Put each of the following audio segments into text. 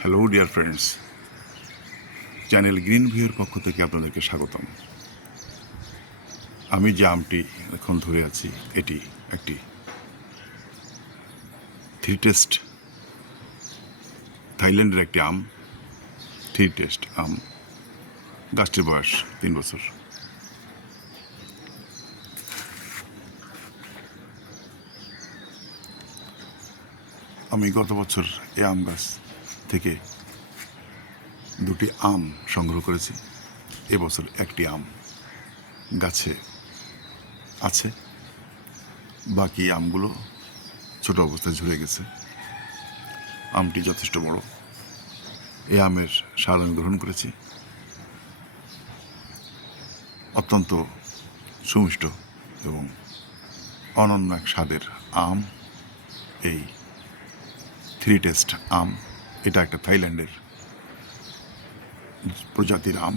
Hello dear friends channel green ভিউয়ের পক্ষ থেকে আপনাদেরকে স্বাগতম। আমি যে আমটি এখন ধরে আছি, এটি একটি থ্রি টেস্ট থাইল্যান্ডের একটি আম থ্রি টেস্ট আম। গাছটির বয়স তিন বছর। আমি গত বছর এই আম গাছ থেকে দুটি আম সংগ্রহ করেছি। এবছর একটি আম গাছে আছে। বাকি আমগুলো ছোট অবস্থায় ঝরে গেছে। আমটি যথেষ্ট বড়। এই আমের স্বাদ আমি গ্রহণ করেছি। অত্যন্ত সুমিষ্ট এবং অনন্য এক স্বাদের আম। এই থ্রি টেস্ট আম। এটা একটা থাইল্যান্ডের প্রজাতির আম।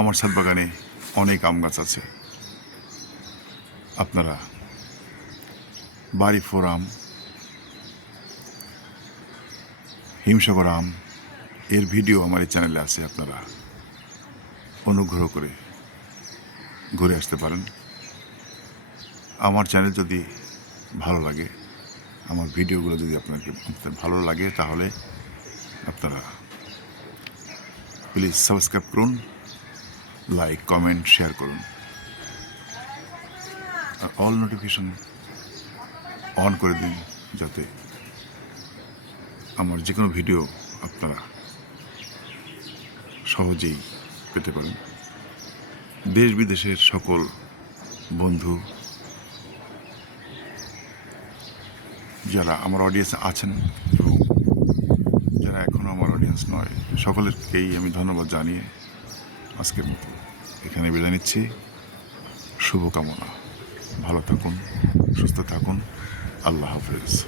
আমার ছাদ বাগানে অনেক আম গাছ আছে। আপনারা বাড়ি ফোর আম, হিমসাগর আম, এর ভিডিও আমার এই চ্যানেলে আছে, আপনারা অনুগ্রহ করে ঘুরে আসতে পারেন। আমার চ্যানেল যদি ভালো লাগে, আমার ভিডিওগুলো যদি আপনাকে ভালো লাগে তাহলে আপনারা প্লিজ সাবস্ক্রাইব করুন লাইক কমেন্ট শেয়ার করুন। অল নোটিফিকেশন অন করে দিন, যাতে আমার যে কোনো ভিডিও আপনারা সহজেই পেতে পারেন। দেশ বিদেশের সকল বন্ধু যারা আমার অডিয়েন্স আছেন এবং যারা এখনও আমার অডিয়েন্স নয় সকলেরকেই আমি ধন্যবাদ জানিয়ে আজকের মতো এখানে বিদায় নিচ্ছি। শুভকামনা। ভালো থাকুন, সুস্থ থাকুন। আল্লাহ হাফেজ।